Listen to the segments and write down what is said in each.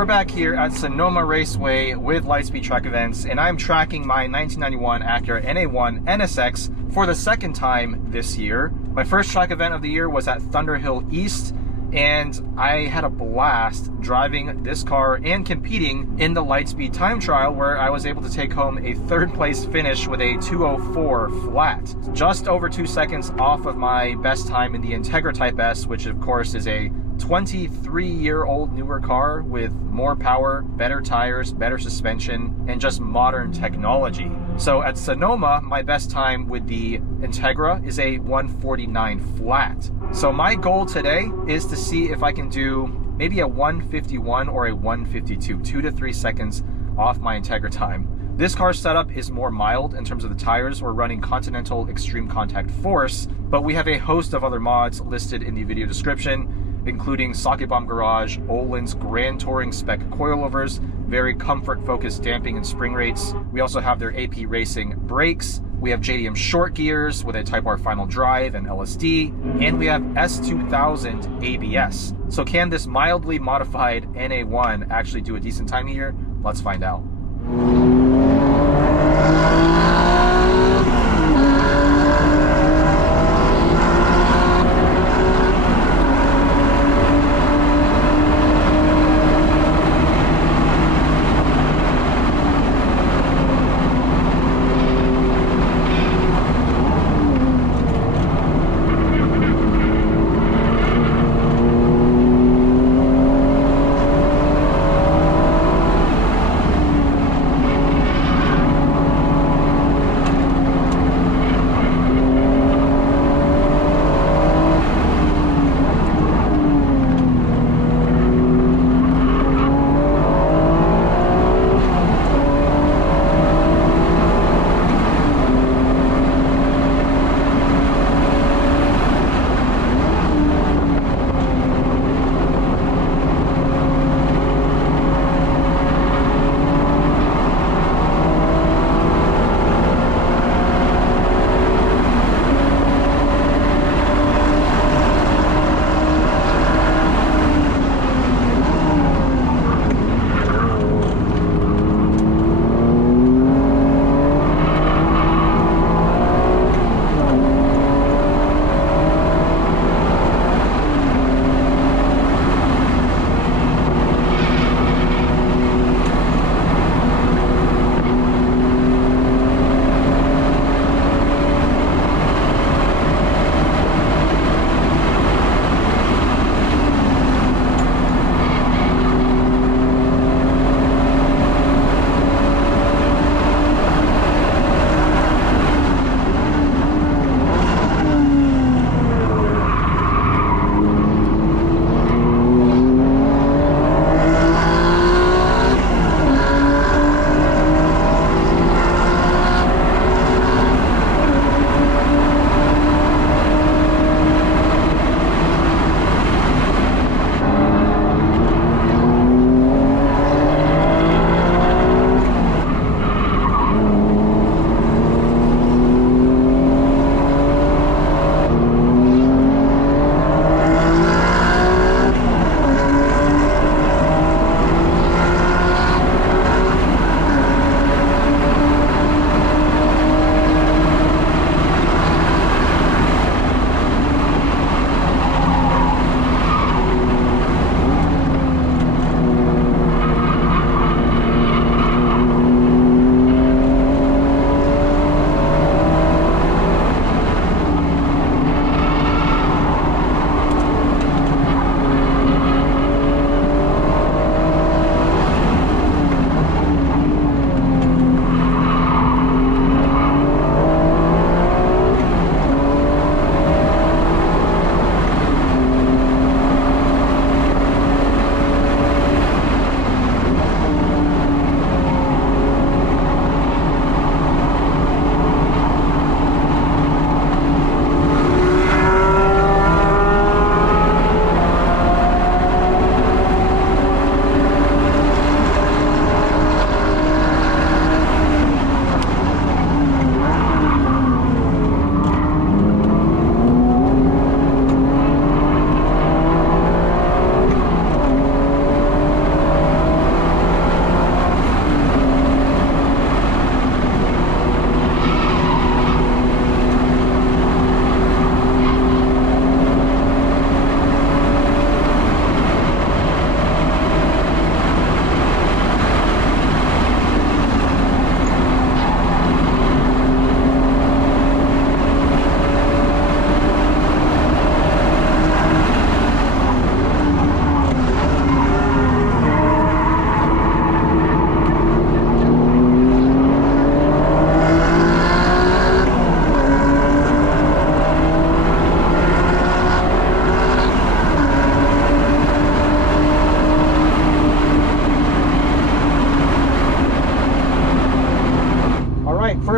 We're back here at Sonoma Raceway with Lightspeed Track Events, and I'm tracking my 1991 Acura NA1 NSX for the second time this year. My first track event of the year was at Thunderhill East, and I had a blast driving this car and competing in the Lightspeed time trial, where I was able to take home a third place finish with a 2:04 flat. Just over 2 seconds off of my best time in the Integra Type S, which of course is a 23-year-old newer car with more power, better tires, better suspension, and just modern technology. So at Sonoma, my best time with the Integra is a 1:49 flat. So my goal today is to see if I can do maybe a 1:51 or a 1:52, 2 to 3 seconds off my Integra time. This car's setup is more mild in terms of the tires. We're running Continental ExtremeContact Force, but we have a host of other mods listed in the video description, including Sakebomb Garage, Öhlins Grand Touring spec coilovers, very comfort-focused damping and spring rates. We also have their AP Racing brakes. We have JDM short gears with a Type R final drive and LSD, and we have S2000 ABS. So can this mildly modified NA1 actually do a decent time here? Let's find out.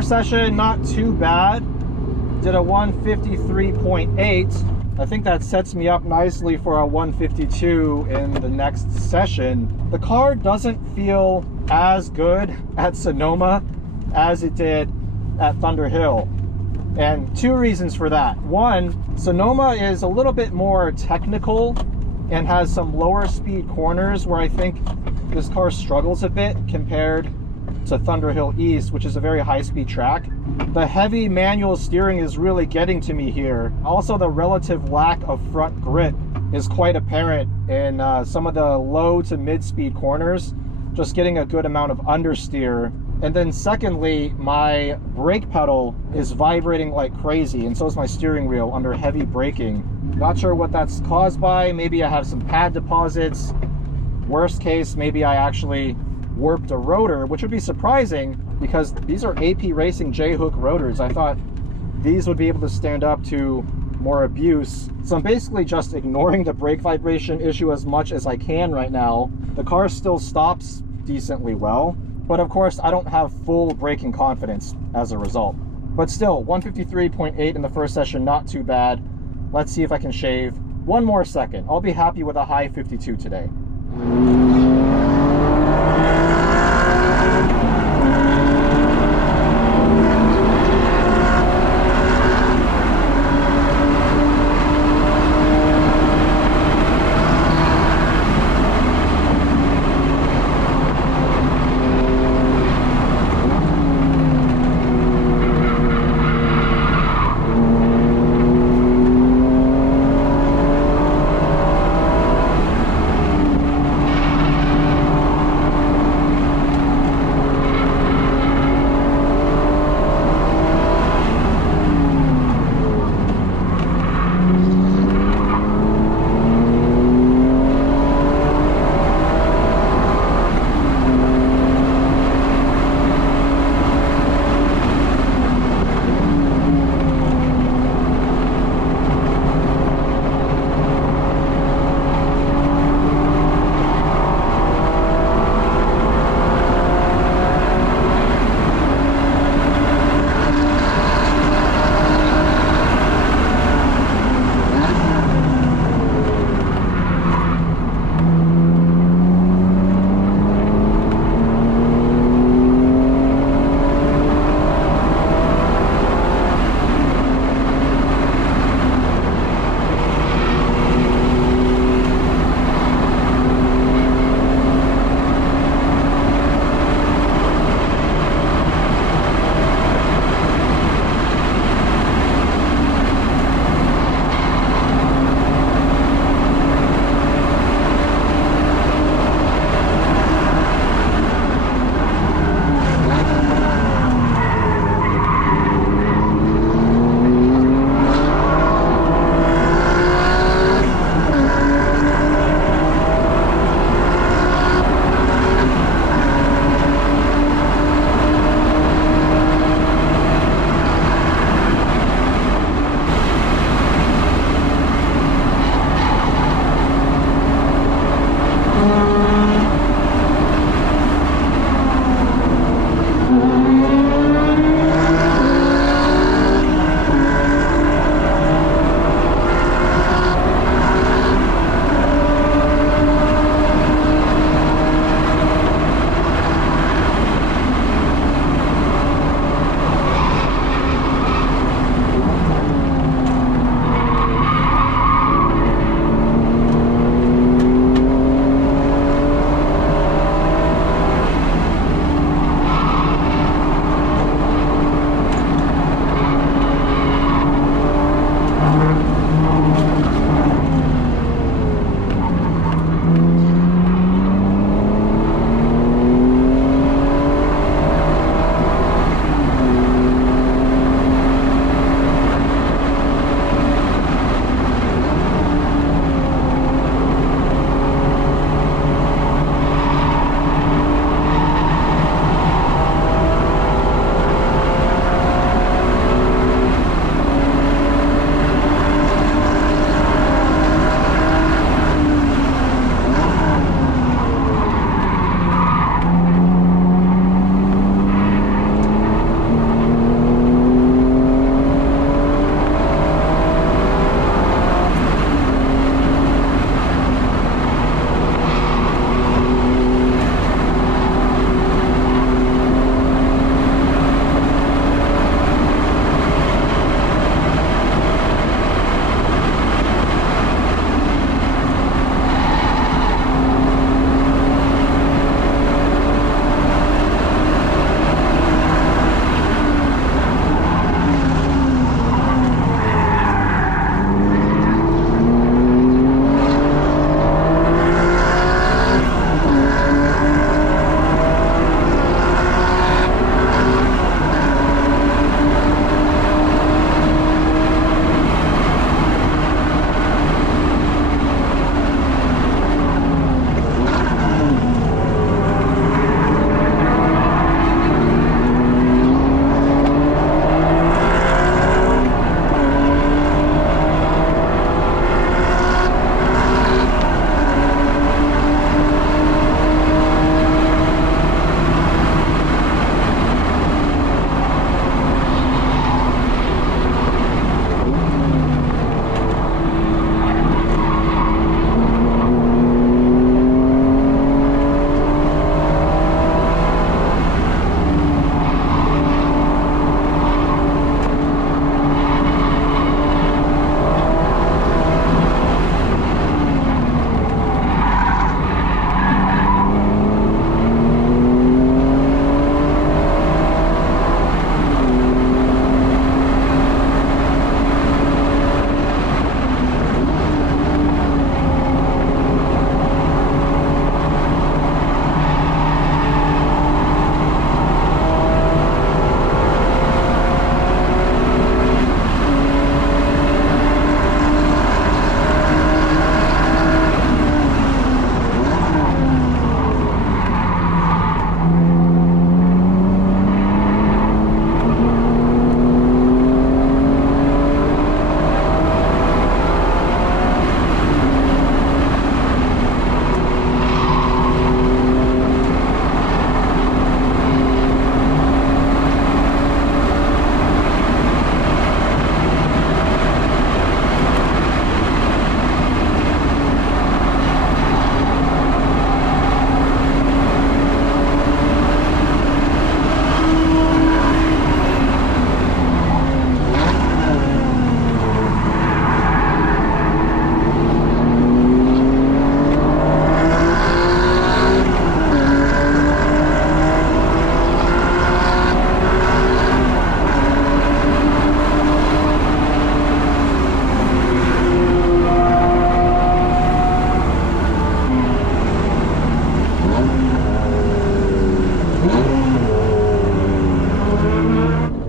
First session, not too bad. Did a 153.8. I think that sets me up nicely for a 152 in the next session. The car doesn't feel as good at Sonoma as it did at Thunderhill. And two reasons for that. One, Sonoma is a little bit more technical and has some lower speed corners where I think this car struggles a bit compared to Thunderhill East, which is a very high-speed track. The heavy manual steering is really getting to me here. Also, the relative lack of front grip is quite apparent in some of the low to mid-speed corners, just getting a good amount of understeer. And then secondly, my brake pedal is vibrating like crazy, and so is my steering wheel under heavy braking. Not sure what that's caused by. Maybe I have some pad deposits. Worst case, maybe I actually warped a rotor, which would be surprising because these are AP Racing J-hook rotors. I thought these would be able to stand up to more abuse. So I'm basically just ignoring the brake vibration issue as much as I can right now. The car still stops decently well, but of course I don't have full braking confidence as a result. But still, 153.8 in the first session, not too bad. Let's see if I can shave one more second. I'll be happy with a high 52 today.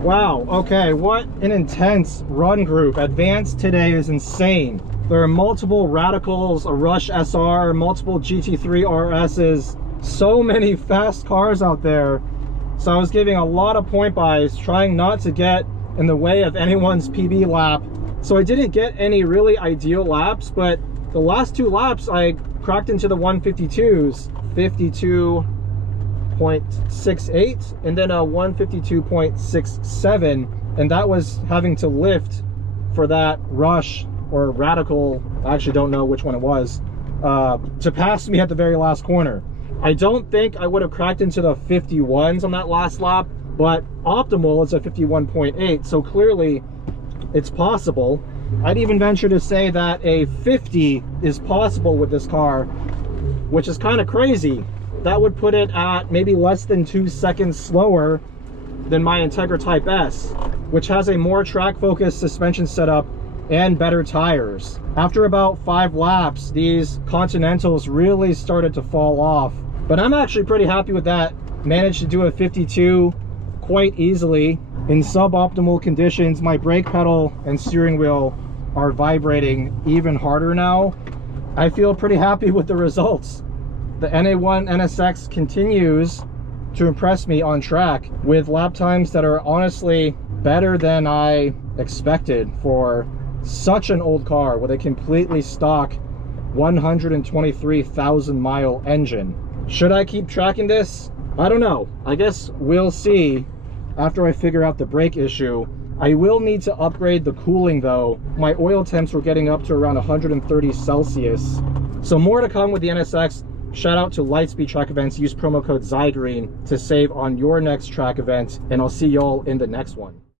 Wow, okay, what an intense run group. Advanced today is insane. There are multiple Radicals, a Rush SR, multiple GT3 RSs, so many fast cars out there. So I was giving a lot of point buys, trying not to get in the way of anyone's PB lap. So I didn't get any really ideal laps, but the last 2 laps I cracked into the 152s, 52.68 and then a 152.67, and that was having to lift for that Rush or Radical, I actually don't know which one it was, to pass me at the very last corner. I don't think I would have cracked into the 51s on that last lap, but optimal is a 51.8, so clearly it's possible. I'd even venture to say that a 50 is possible with this car, which is kind of crazy. That would put it at maybe less than 2 seconds slower than my Integra Type S, which has a more track-focused suspension setup and better tires. After about 5 laps, these Continentals really started to fall off, but I'm actually pretty happy with that. Managed to do a 52 quite easily. In suboptimal conditions, my brake pedal and steering wheel are vibrating even harder now. I feel pretty happy with the results. The NA1 NSX continues to impress me on track with lap times that are honestly better than I expected for such an old car with a completely stock 123,000 mile engine. Should I keep tracking this? I don't know. I guess we'll see after I figure out the brake issue. I will need to upgrade the cooling though. My oil temps were getting up to around 130 Celsius. So more to come with the NSX. Shout out to Lightspeed Track Events. Use promo code Zygrene to save on your next track event, and I'll see y'all in the next one.